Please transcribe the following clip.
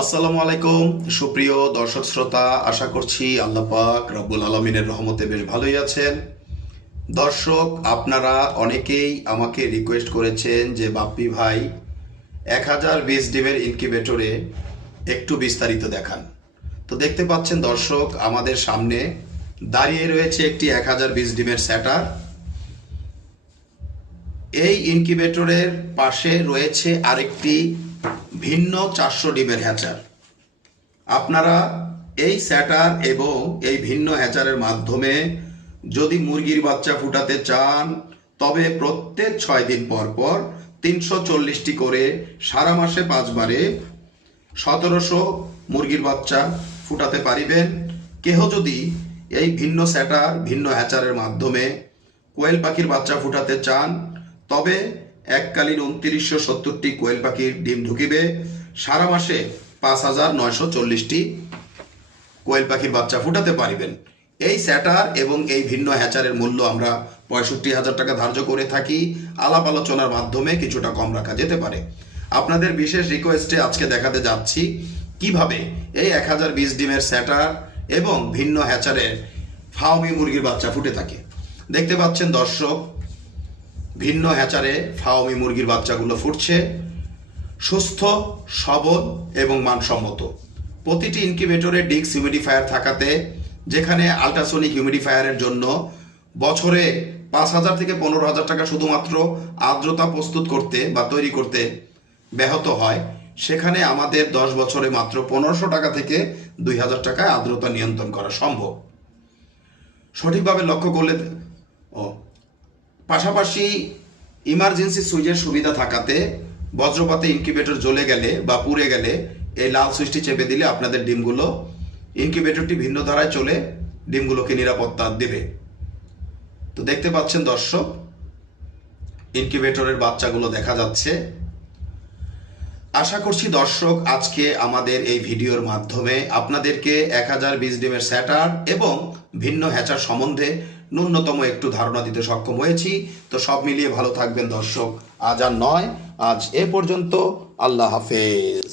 আসসালামু আলাইকুম সুপ্রিয় দর্শক শ্রোতা, আশা করছি আল্লাহ পাক রব্বুল আলমিনের রহমতে বেশ ভালোই আছেন। দর্শক, আপনারা অনেকেই আমাকে রিকোয়েস্ট করেছেন যে বাপ্পি ভাই 1020 ডিমের ইনকিউবেটরে একটু বিস্তারিত দেখান। তো দেখতে পাচ্ছেন দর্শক, আমাদের সামনে দাঁড়িয়ে রয়েছে একটি 1020 ডিমের স্যাটার। এই ইনকিউবেটরের পাশে রয়েছে আরেকটি ভিন্ন 400 ডিমের হ্যাচার। আপনারা এই স্যাটার এবং এই ভিন্ন হ্যাচারের মাধ্যমে যদি মুরগির বাচ্চা ফুটাতে চান, তবে প্রত্যেক 6 দিন পর পর 340টি করে সারা মাসে 5 বারে 1700 মুরগির বাচ্চা ফুটাতে পারিবেন। কেহ যদি এই ভিন্ন স্যাটার ভিন্ন হ্যাচারের মাধ্যমে কোয়েল পাখির বাচ্চা ফুটাতে চান, তবে এককালীন 2970টি কোয়েল পাখির ডিম ঢুকিবে। সারা মাসে 5940টি কোয়েল পাখির বাচ্চা ফুটাতে পারিবেন। এই স্যাটার এবং এই ভিন্ন হ্যাচারের মূল্য আমরা 65,000 টাকা ধার্য করে থাকি। আলাপ আলোচনার মাধ্যমে কিছুটা কম রাখা যেতে পারে। আপনাদের বিশেষ রিকোয়েস্টে আজকে দেখাতে যাচ্ছি কিভাবে এই 1020 ডিমের স্যাটার এবং ভিন্ন হ্যাচারের ফাউমি মুরগির বাচ্চা ফুটে থাকে। দেখতে পাচ্ছেন দর্শক, ভিন্ন হ্যাচারে ফাউমি মুরগির বাচ্চাগুলো ফুটছে, সুস্থ, সবল এবং মানসম্মত। প্রতিটি ইনকিউবেটরে ডিক্স হিউমিডিফায়ার থাকাতে, যেখানে আল্ট্রাসোনিক হিউমিডিফায়ারের জন্য বছরে 5,000 থেকে 15,000 টাকা শুধুমাত্র আর্দ্রতা প্রস্তুত করতে বা তৈরি করতে ব্যাহত হয়, সেখানে আমাদের 10 বছরে মাত্র 1500 টাকা থেকে 2,000 টাকায় আর্দ্রতা নিয়ন্ত্রণ করা সম্ভব। সঠিকভাবে লক্ষ্য করলে পাশাপাশি ইমার্জেন্সি সুইচের সুবিধা থাকাতে বজ্রপাতে ইনকিউবেটর জ্বলে গেলে বা পুড়ে গেলে এই লাল সুইচটি চেপে দিলে আপনাদের ডিমগুলো, ইনকিউবেটরটি ভিন্ন ধারায় চলে ডিমগুলোকে নিরাপত্তা দেবে। তো দেখতে পাচ্ছেন দর্শক, ইনকিউবেটরের বাচ্চাগুলো দেখা যাচ্ছে। আশা করছি দর্শক, আজকে আমাদের এই ভিডিওর মাধ্যমে আপনাদেরকে 1020 ডিমের স্যাটার এবং ভিন্ন হ্যাচার সম্বন্ধে ন্যূনতম একটু ধারণা দিতে সক্ষম হয়েছি। তো সব মিলিয়ে ভালো থাকবেন দর্শক। আজ আর নয়, আজ এ পর্যন্ত। আল্লাহ হাফেজ।